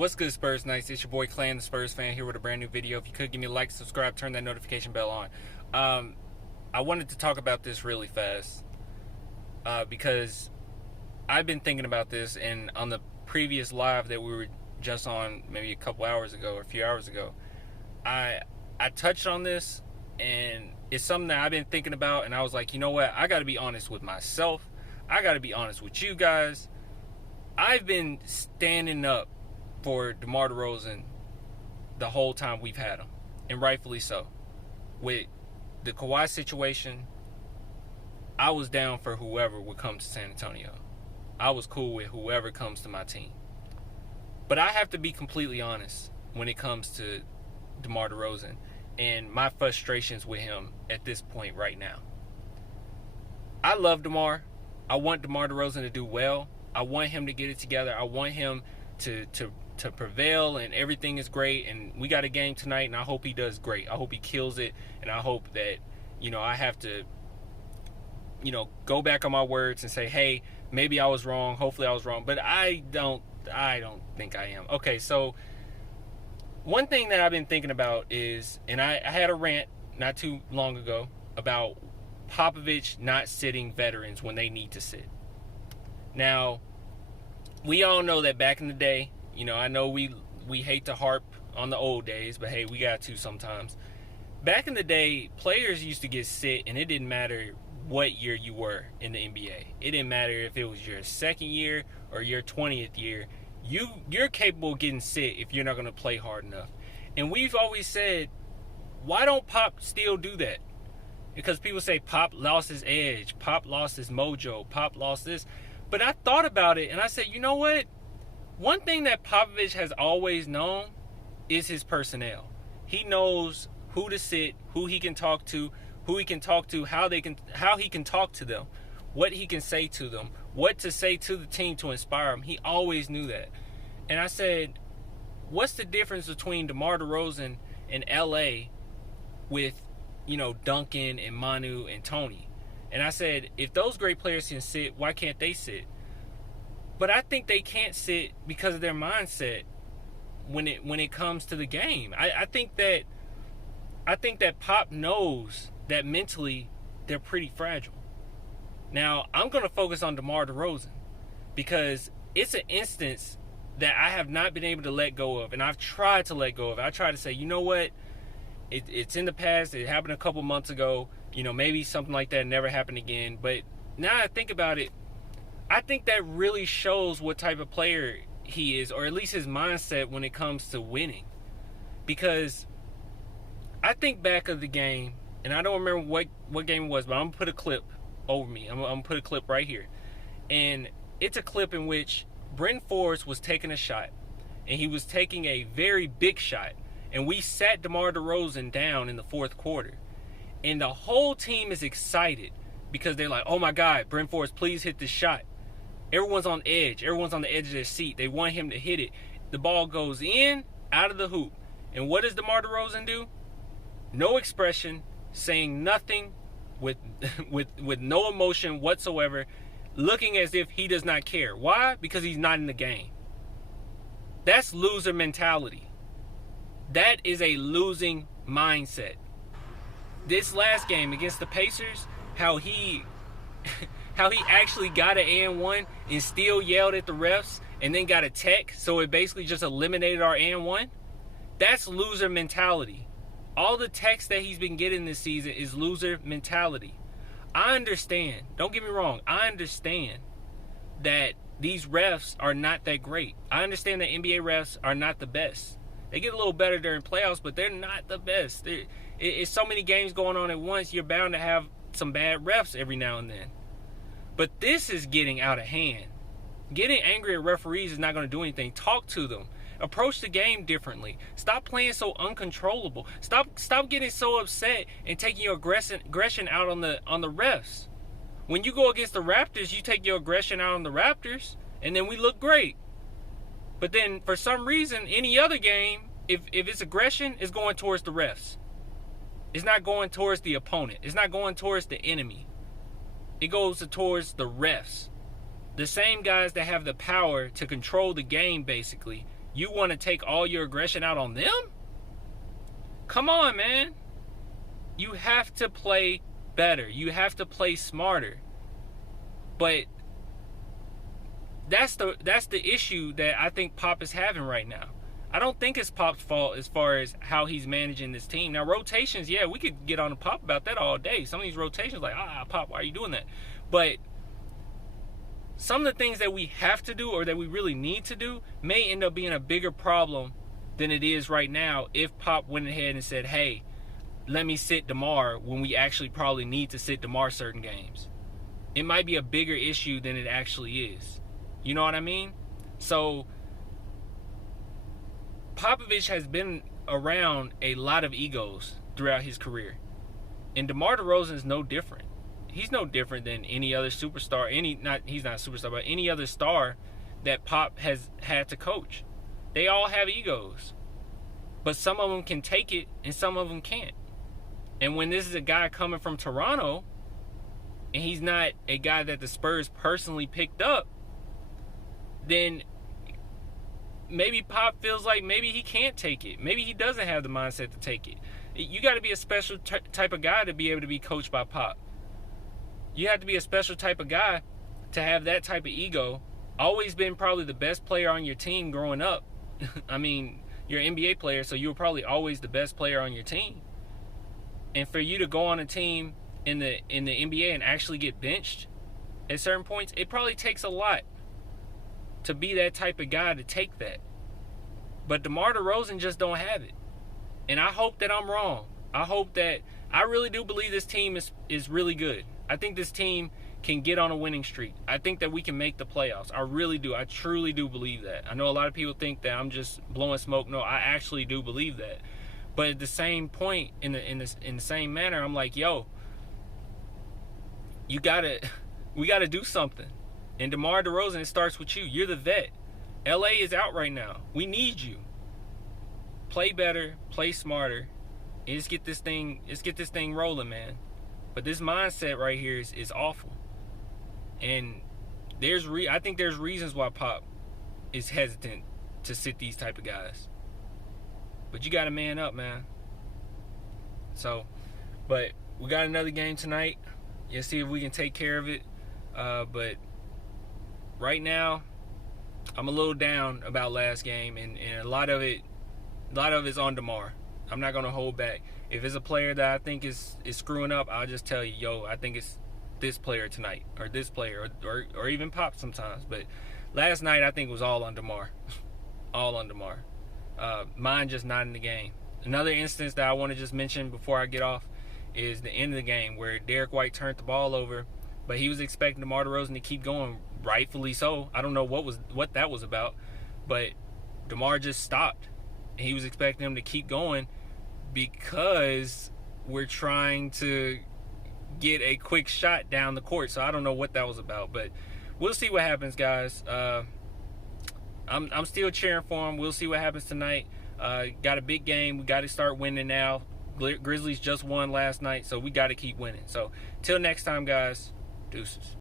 What's good, Spurs Knights? It's your boy Clan, the Spurs fan, here with a brand new video. If you could give me a like, subscribe, turn that notification bell on. I wanted to talk about this really fast because I've been thinking about this, and on the previous live that we were just on maybe a couple hours ago or a few hours ago, I touched on this, and it's something that I've been thinking about, and I was like, you know what? I got to be honest with myself. I got to be honest with you guys. I've been standing up for Demar DeRozan the whole time we've had him, and rightfully so. With the Kawhi situation, I was down for whoever would come to San Antonio. I was cool with whoever comes to my team. But I have to be completely honest when it comes to Demar DeRozan and my frustrations with him at this point right now. I love DeMar. I want DeMar DeRozan to do well. I want him to get it together. I want him to prevail, and everything is great, and we got a game tonight, and I hope he does great. I hope he kills it, and I hope that, I have to, go back on my words and say, hey, maybe I was wrong. Hopefully I was wrong, but I don't think I am. Okay, so one thing that I've been thinking about is, and I had a rant not too long ago about Popovich not sitting veterans when they need to sit. Now, we all know that back in the day, I know we hate to harp on the old days, but hey, we got to sometimes. Back in the day, players used to get sit, and it didn't matter what year you were in the NBA. It didn't matter if it was your second year or your 20th year. You're capable of getting sit if you're not going to play hard enough. And we've always said, why don't Pop still do that? Because people say Pop lost his edge, Pop lost his mojo, Pop lost this. But I thought about it, and I said, you know what? One thing that Popovich has always known is his personnel. He knows who to sit, who he can talk to, how he can talk to them, what he can say to them, what to say to the team to inspire them. He always knew that. And I said, what's the difference between DeMar DeRozan in LA with, Duncan and Manu and Tony? And I said, if those great players can sit, why can't they sit? But I think they can't sit because of their mindset when it comes to the game. I think that Pop knows that mentally they're pretty fragile. Now, I'm going to focus on DeMar DeRozan because it's an instance that I have not been able to let go of, and I've tried to let go of it. I try to say, you know what? It's in the past. It happened a couple months ago. Maybe something like that never happened again. But now I think about it, I think that really shows what type of player he is, or at least his mindset when it comes to winning. Because I think back of the game, and I don't remember what game it was, but I'm going to put a clip over me. I'm going to put a clip right here. And it's a clip in which Bryn Forbes was taking a shot, and he was taking a very big shot. And we sat DeMar DeRozan down in the fourth quarter. And the whole team is excited because they're like, oh my God, Bryn Forbes, please hit this shot. Everyone's on edge. Everyone's on the edge of their seat. They want him to hit it. The ball goes in, out of the hoop. And what does DeMar DeRozan do? No expression, saying nothing, with no emotion whatsoever, looking as if he does not care. Why? Because he's not in the game. That's loser mentality. That is a losing mindset. This last game against the Pacers, how he actually got an and-one and still yelled at the refs and then got a tech, so it basically just eliminated our and-one. That's loser mentality. All the techs that he's been getting this season is loser mentality. I understand. Don't get me wrong. I understand that these refs are not that great. I understand that NBA refs are not the best. They get a little better during playoffs, but they're not the best. It's so many games going on at once, you're bound to have some bad refs every now and then. But this is getting out of hand. Getting angry at referees is not going to do anything. Talk to them. Approach the game differently. Stop playing so uncontrollable. Stop getting so upset and taking your aggression out on the refs. When you go against the Raptors, you take your aggression out on the Raptors, and then we look great. But then, for some reason, any other game, if it's aggression, it's going towards the refs. It's not going towards the opponent. It's not going towards the enemy. It goes towards the refs. The same guys that have the power to control the game, basically, You want to take all your aggression out on them? Come on, man. You have to play better. You have to play smarter. But that's the issue that I think Pop is having right now. I don't think it's Pop's fault as far as how he's managing this team. Now, rotations, yeah, we could get on to Pop about that all day. Some of these rotations, like, Pop, why are you doing that? But some of the things that we have to do or that we really need to do may end up being a bigger problem than it is right now if Pop went ahead and said, hey, let me sit DeMar when we actually probably need to sit DeMar certain games. It might be a bigger issue than it actually is. You know what I mean? So Popovich has been around a lot of egos throughout his career. And DeMar DeRozan is no different. He's no different than any other superstar. He's not a superstar, but any other star that Pop has had to coach. They all have egos. But some of them can take it and some of them can't. And when this is a guy coming from Toronto, and he's not a guy that the Spurs personally picked up, then maybe Pop feels like maybe he can't take it. Maybe he doesn't have the mindset to take it. You got to be a special type of guy to be able to be coached by Pop. You have to be a special type of guy to have that type of ego. Always been probably the best player on your team growing up. I mean, you're an NBA player, so you were probably always the best player on your team. And for you to go on a team in the NBA and actually get benched at certain points, it probably takes a lot to be that type of guy to take that. But DeMar DeRozan just don't have it. And I hope that I'm wrong. I really do believe this team is really good. I think this team can get on a winning streak. I think that we can make the playoffs. I really do. I truly do believe that. I know a lot of people think that I'm just blowing smoke. No, I actually do believe that. But at the same point, in the same manner, I'm like, yo, we gotta do something. And DeMar DeRozan, it starts with you. You're the vet. LA is out right now. We need you. Play better, play smarter, and let's get this thing rolling, man. But this mindset right here is awful. And I think there's reasons why Pop is hesitant to sit these type of guys. But you got to man up, man. So, but we got another game tonight. Let's see if we can take care of it. But right now, I'm a little down about last game, and a lot of it's on DeMar. I'm not gonna hold back. If it's a player that I think is screwing up, I'll just tell you, yo, I think it's this player tonight, or this player, or even Pop sometimes. But last night, I think it was all on DeMar. All on DeMar. Mine just not in the game. Another instance that I want to just mention before I get off is the end of the game where Derek White turned the ball over, but he was expecting DeMar DeRozan to keep going, rightfully so. I don't know what that was about, but DeMar just stopped. And he was expecting him to keep going because we're trying to get a quick shot down the court. So I don't know what that was about, but we'll see what happens, guys. I'm still cheering for him. We'll see what happens tonight. Got a big game. We got to start winning now. Grizzlies just won last night, so we got to keep winning. So till next time, guys, deuces.